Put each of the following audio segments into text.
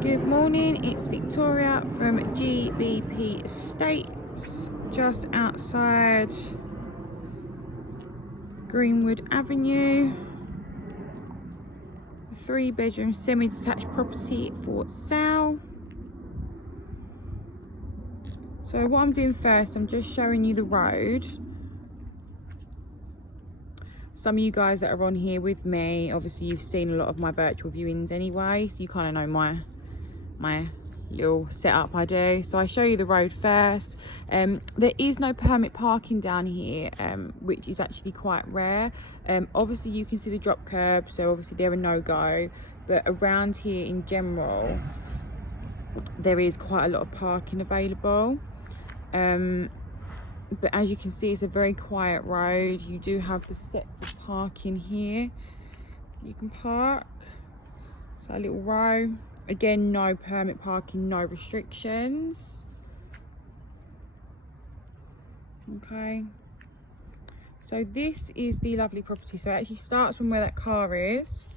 Good morning, it's Victoria from GBP Estates, just outside Greenwood Avenue. 3-bedroom semi-detached property for sale. So what I'm doing first, I'm just showing you the road. Some of you guys that are on here with me, obviously you've seen a lot of my virtual viewings anyway, so you kind of know my little setup I do. So I show you the road first. There is no permit parking down here, which is actually quite rare. Obviously you can see the drop curb, so obviously they're a no-go, but around here in general there is quite a lot of parking available. But as you can see, it's a very quiet road. You do have the sets of parking here you can park. So a little row. Again, no permit parking, no restrictions. Okay. So this is the lovely property. So it actually starts from where that car is.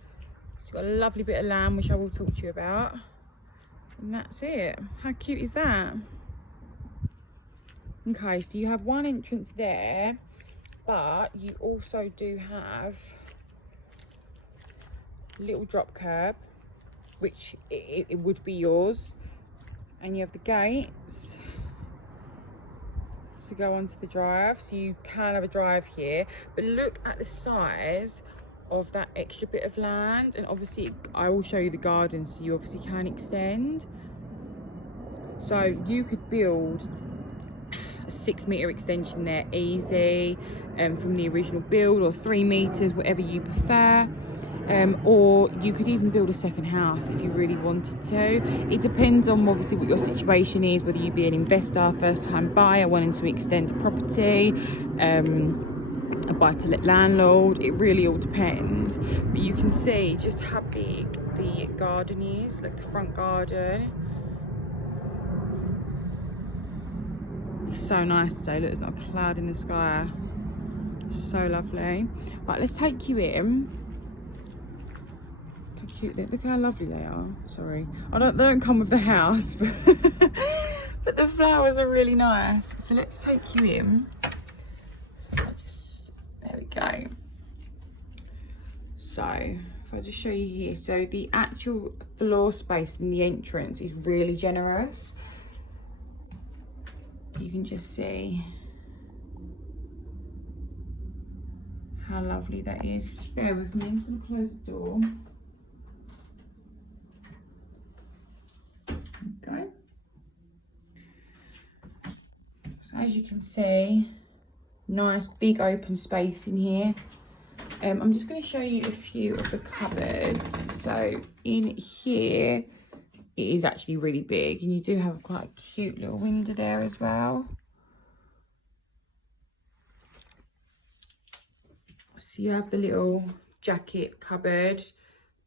It's got a lovely bit of land, which I will talk to you about. And that's it. How cute is that? Okay, so you have one entrance there, but you also do have a little drop curb, which it would be yours, and you have the gates to go onto the drive, so you can have a drive here. But look at the size of that extra bit of land, and obviously I will show you the garden, so you obviously can extend. So you could build a 6-metre extension there easy, from the original build, or 3 metres, whatever you prefer. Or you could even build a second house if you really wanted to. It depends on obviously what your situation is, whether you be an investor, first time buyer wanting to extend a property, a buy-to-let landlord. It really all depends. But you can see just how big the garden is, like the front garden. It's so nice today. Look, there's not a cloud in the sky. So lovely. Right, let's take you in. How cute! Look how lovely they are. Sorry, they don't come with the house, but, but the flowers are really nice. So let's take you in. So if I just, there we go. So if I just show you here, so the actual floor space in the entrance is really generous. You can just see how lovely that is. Just bear with me, I'm just going to close the door. Okay. So as you can see, nice big open space in here. I'm just going to show you a few of the cupboards. So in here, it is actually really big, and you do have quite a cute little window there as well. So you have the little jacket cupboard,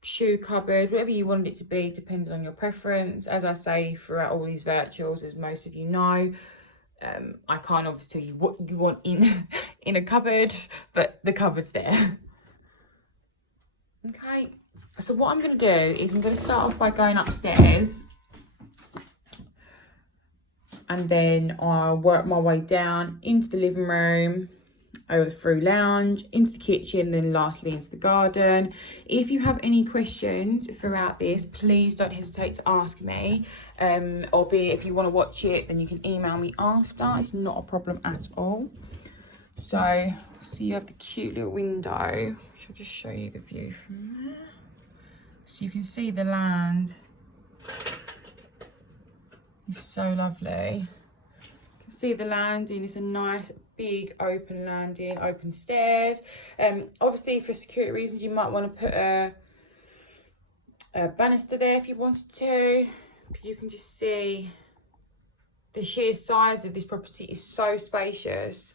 shoe cupboard, whatever you want it to be, depending on your preference. As I say throughout all these virtuals, as most of you know, I can't obviously tell you what you want in a cupboard, but the cupboard's there. Okay. So what I'm going to do is I'm going to start off by going upstairs, and then I'll work my way down into the living room, over through lounge, into the kitchen, then lastly into the garden. If you have any questions throughout this, please don't hesitate to ask me, or if you want to watch it, then you can email me after. It's not a problem at all. So you have the cute little window, which I'll just show you the view from there. So you can see the land. It's so lovely. You can see the landing. It's a nice big open landing, open stairs. Obviously for security reasons you might want to put a banister there if you wanted to, but you can just see the sheer size of this property is so spacious.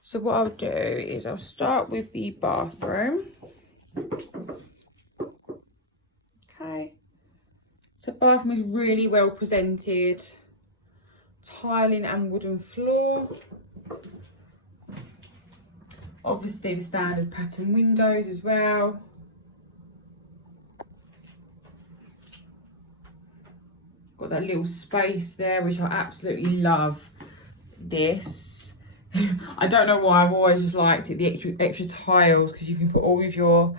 So what I'll do is I'll start with the bathroom. Okay, so bathroom is really well presented, tiling and wooden floor. Obviously the standard pattern windows as well. Got that little space there, which I absolutely love. This. I don't know why, I've always just liked it, the extra tiles, because you can put all of your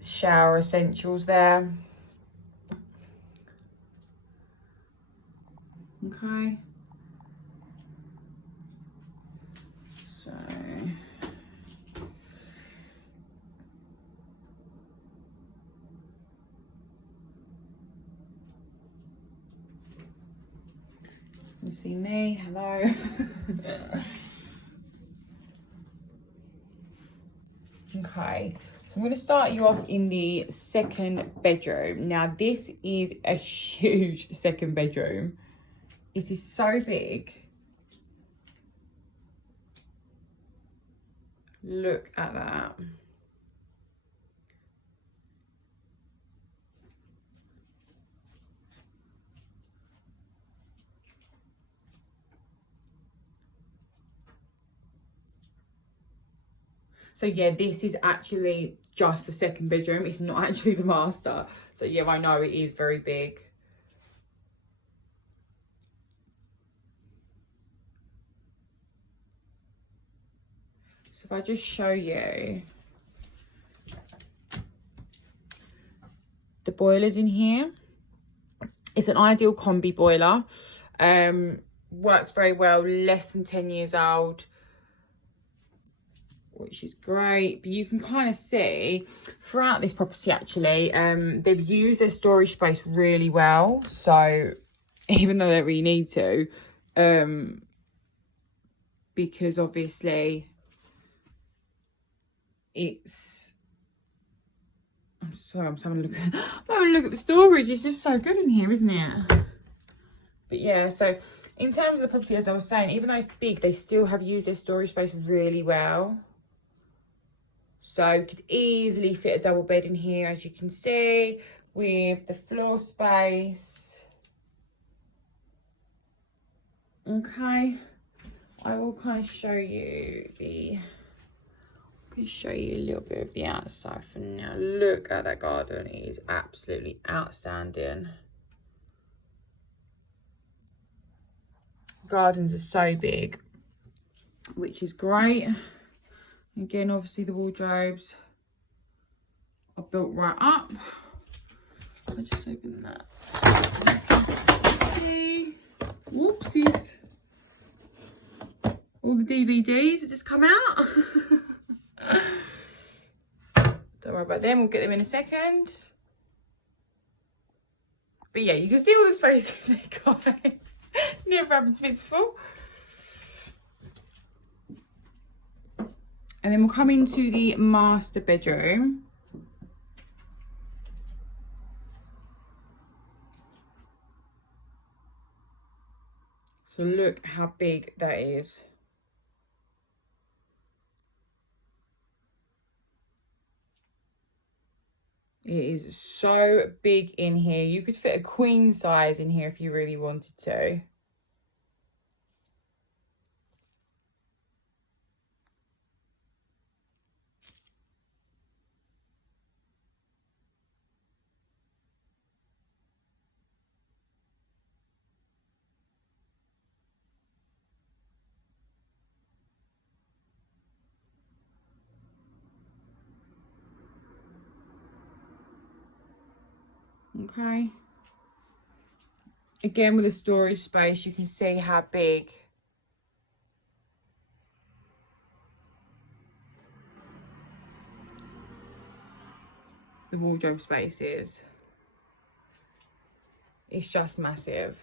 shower essentials there. Okay. So you see me, hello. Okay, so I'm going to start you off in the second bedroom. Now this is a huge second bedroom. It is so big. Look at that. So yeah, this is actually just the second bedroom. It's not actually the master. So yeah, I know it is very big. So if I just show you the boilers in here. It's an ideal combi boiler. Works very well, less than 10 years old, which is great. But you can kind of see throughout this property actually, they've used their storage space really well. So even though they really need to, because obviously it's, I'm sorry, I'm having a look. I'm having a look at the storage. It's just so good in here, isn't it? But yeah, so in terms of the property, as I was saying, even though it's big, they still have used their storage space really well. So could easily fit a double bed in here, as you can see, with the floor space. Okay, I will kind of show you a little bit of the outside for now. Look at that garden, it is absolutely outstanding. Gardens are so big, which is great. Again, obviously the wardrobes are built right up. I just open that. Whoopsies. All the DVDs have just come out. Don't worry about them, we'll get them in a second. But yeah, you can see all the space in there, guys. Never happened to me before. And then we'll come into the master bedroom. So look how big that is. It is so big in here. You could fit a queen size in here if you really wanted to. Okay. Again, with the storage space, you can see how big the wardrobe space is. It's just massive.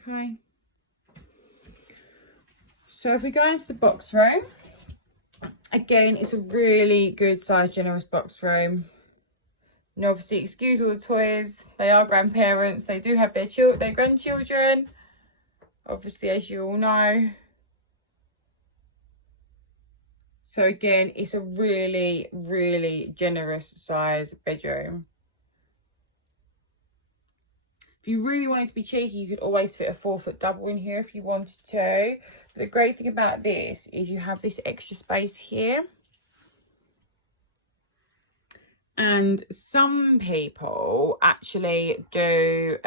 Okay. So if we go into the box room, again, it's a really good size, generous box room. And obviously, excuse all the toys. They are grandparents. They do have their grandchildren. Obviously, as you all know. So again, it's a really, really generous size bedroom. If you really wanted to be cheeky, you could always fit a 4-foot double in here if you wanted to. But the great thing about this is you have this extra space here. And some people actually do,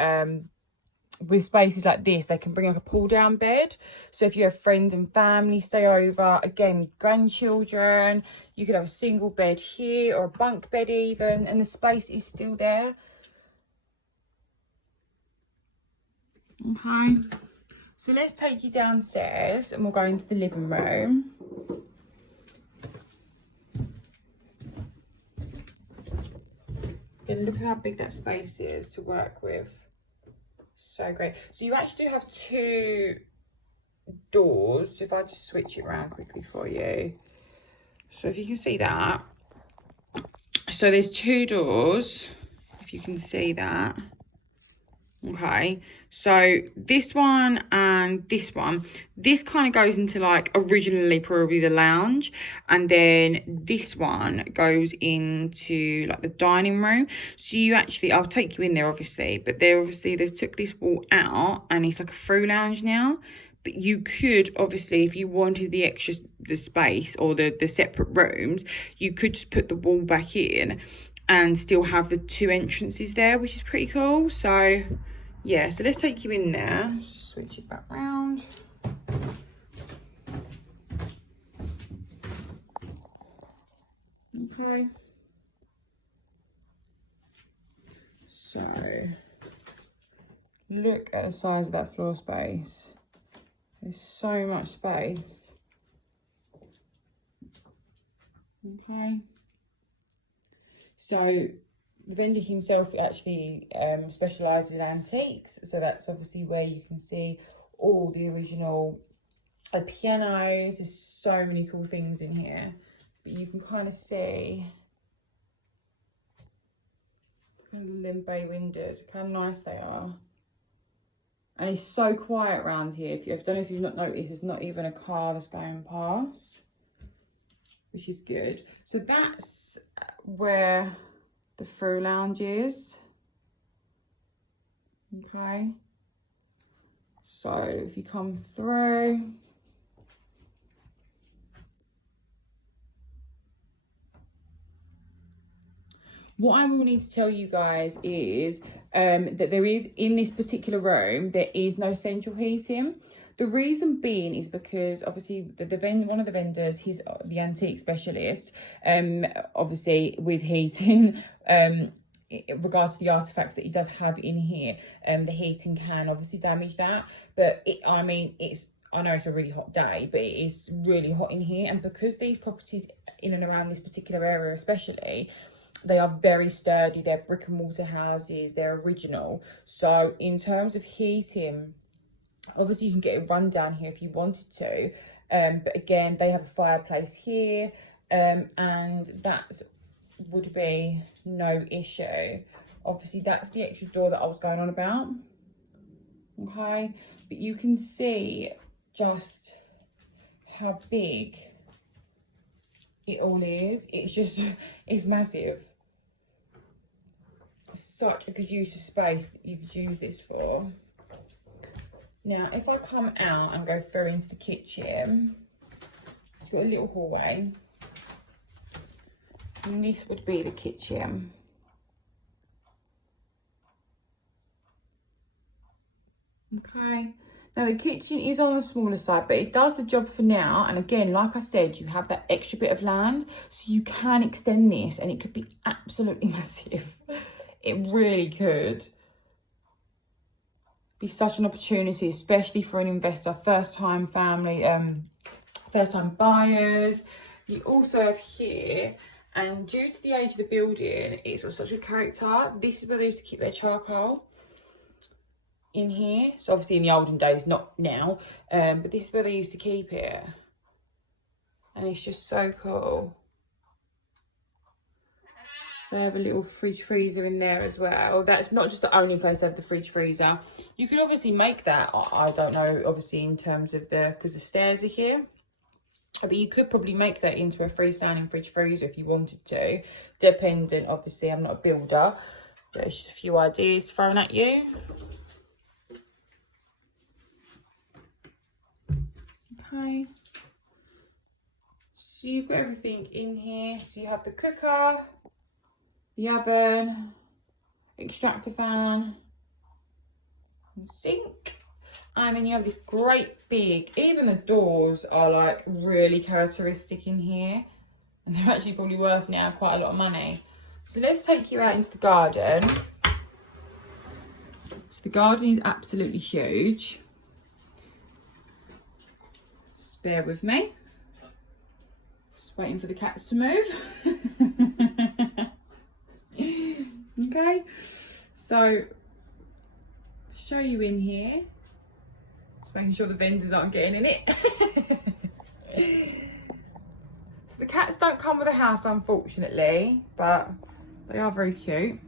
with spaces like this, they can bring like a pull down bed. So if you have friends and family stay over, again, grandchildren, you could have a single bed here or a bunk bed even, and the space is still there. Okay, so let's take you downstairs and we'll go into the living room. And look how big that space is to work with. So great. So you actually do have 2 doors. If I just switch it around quickly for you. So if you can see that. So there's 2 doors, if you can see that. Okay, so this one and this one, this kind of goes into like originally probably the lounge, and then this one goes into like the dining room. So you actually, I'll take you in there obviously, but they took this wall out and it's like a through lounge now. But you could obviously, if you wanted the space or the separate rooms, you could just put the wall back in and still have the 2 entrances there, which is pretty cool. So yeah, so let's take you in there. Just switch it back round. Okay. So look at the size of that floor space. There's so much space. Okay. So the vendor himself actually specialises in antiques. So that's obviously where you can see all the original pianos. There's so many cool things in here. But you can kind of see them bay windows, look how nice they are. And it's so quiet around here. I don't know if you've not noticed, there's not even a car that's going past, which is good. So that's where the through lounge is. Okay. So if you come through, what I will need to tell you guys is that there is, in this particular room, there is no central heating. The reason being is because obviously one of the vendors, he's the antique specialist, obviously with heating, in regards to the artifacts that he does have in here, the heating can obviously damage that. But I know it's a really hot day, but it is really hot in here. And because these properties in and around this particular area especially, they are very sturdy, they're brick and mortar houses, they're original. So in terms of heating, obviously you can get a run down here if you wanted to, but again, they have a fireplace here, and that would be no issue. Obviously that's the extra door that I was going on about. Okay, but you can see just how big it all is. It's massive. It's such a good use of space that you could use this for. Now, if I come out and go through into the kitchen, it's got a little hallway. And this would be the kitchen. Okay. Now, the kitchen is on the smaller side, but it does the job for now. And again, like I said, you have that extra bit of land, so you can extend this and it could be absolutely massive. It really could be such an opportunity, especially for an investor, first-time family, first-time buyers. You also have here, and due to the age of the building, it's of such a character. This is where they used to keep their charcoal, in here. So obviously in the olden days, not now, but this is where they used to keep it, and it's just so cool. So they have a little fridge freezer in there as well. That's not just the only place they have the fridge freezer. You could obviously make that, I don't know, obviously in terms of because the stairs are here, but you could probably make that into a freestanding fridge freezer if you wanted to, dependent. Obviously I'm not a builder, but it's just a few ideas thrown at you. Okay, so you've got everything in here. So you have the cooker, the oven, extractor fan, and sink. And then you have this great big, even the doors are like really characteristic in here. And they're actually probably worth now quite a lot of money. So let's take you out into the garden. So the garden is absolutely huge. Just bear with me. Just waiting for the cats to move. Okay, so show you in here. Just making sure the vendors aren't getting in it. So the cats don't come with a house, unfortunately, but they are very cute.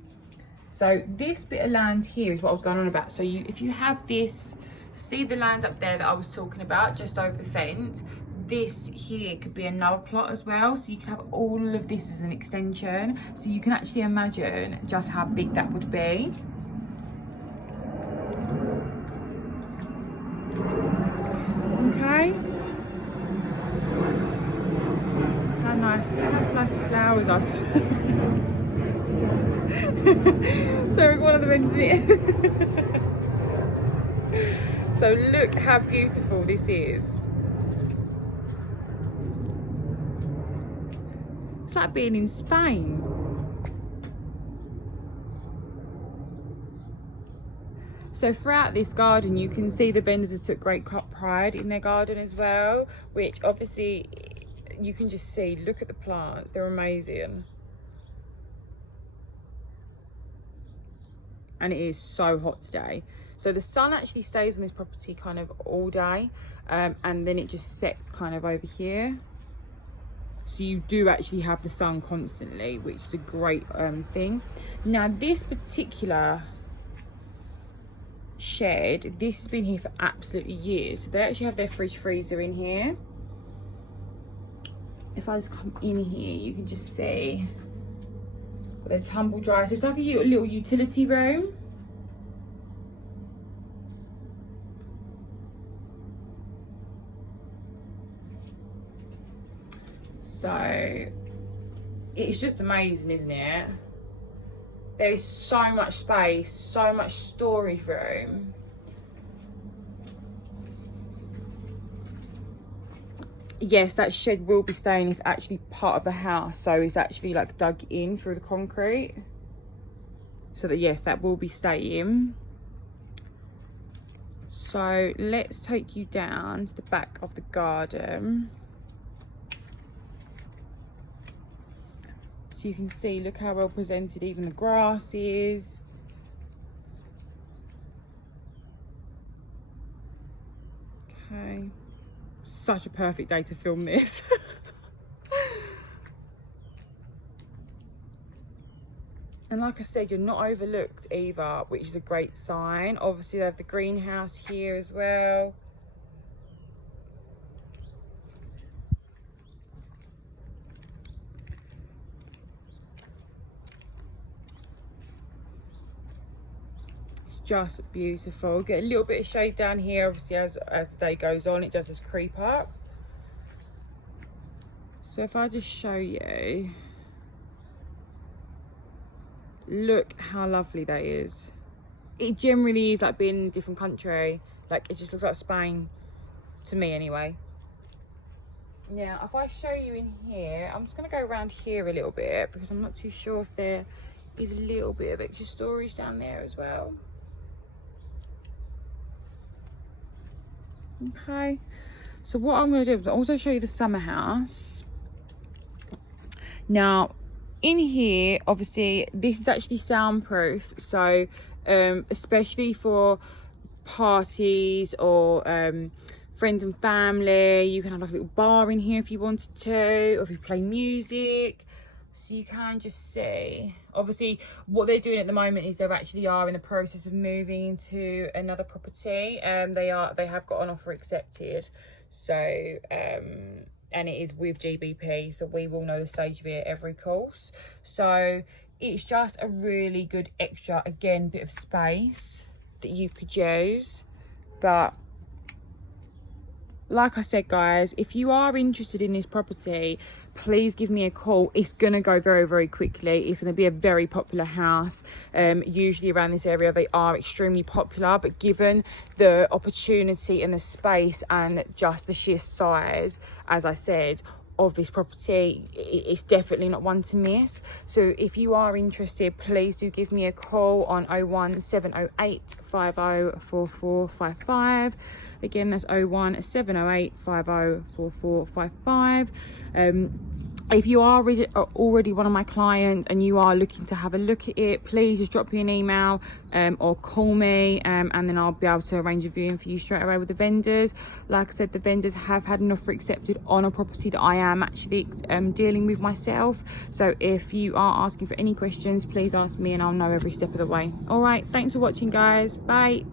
So this bit of land here is what I was going on about. So if you have this, see the land up there that I was talking about, just over the fence, this here could be another plot as well. So you could have all of this as an extension. So you can actually imagine just how big that would be. Okay. How nice the flowers are. Sorry, one of the men's here. So look how beautiful this is. It's like being in Spain. So throughout this garden, you can see the vendors took great pride in their garden as well, which obviously you can just see. Look at the plants, they're amazing. And it is so hot today. So the sun actually stays on this property kind of all day, and then it just sets kind of over here. So you do actually have the sun constantly, which is a great thing. Now this particular shed, this has been here for absolutely years. So they actually have their fridge freezer in here. If I just come in here, you can just see their tumble dryer. So it's like a little utility room. So it's just amazing, isn't it? There's so much space, so much storage room. Yes, that shed will be staying. It's actually part of the house, so it's actually like dug in through the concrete. So that, yes, that will be staying. So let's take you down to the back of the garden. So you can see, look how well presented even the grass is. Okay, such a perfect day to film this. And like I said, you're not overlooked either, which is a great sign. Obviously they have the greenhouse here as well. Just beautiful. Get a little bit of shade down here, obviously as the day goes on it does just creep up. So if I just show you, look how lovely that is. It generally is like being in a different country. Like it just looks like Spain to me anyway. Now if I show you in here, I'm just going to go around here a little bit because I'm not too sure if there is a little bit of extra storage down there as well. Okay, so what I'm going to do is also show you the summer house. Now in here, obviously this is actually soundproof, so especially for parties or friends and family, you can have like a little bar in here if you wanted to, or if you play music. So you can just see, obviously what they're doing at the moment is they actually are in the process of moving into another property. They have got an offer accepted. So and it is with GBP, so we will know the stage of it every course. So it's just a really good extra, again, bit of space that you could use. But like I said, guys, if you are interested in this property, please give me a call. It's going to go very, very quickly. It's going to be a very popular house. Usually around this area, they are extremely popular, but given the opportunity and the space and just the sheer size, as I said, of this property, it's definitely not one to miss. So if you are interested, please do give me a call on 01708 504455. Again, that's 01708 504455. If you are already one of my clients and you are looking to have a look at it, please just drop me an email or call me, and then I'll be able to arrange a viewing for you straight away with the vendors. Like I said, the vendors have had an offer accepted on a property that I am actually dealing with myself. So if you are asking for any questions, please ask me and I'll know every step of the way. All right, thanks for watching, guys. Bye.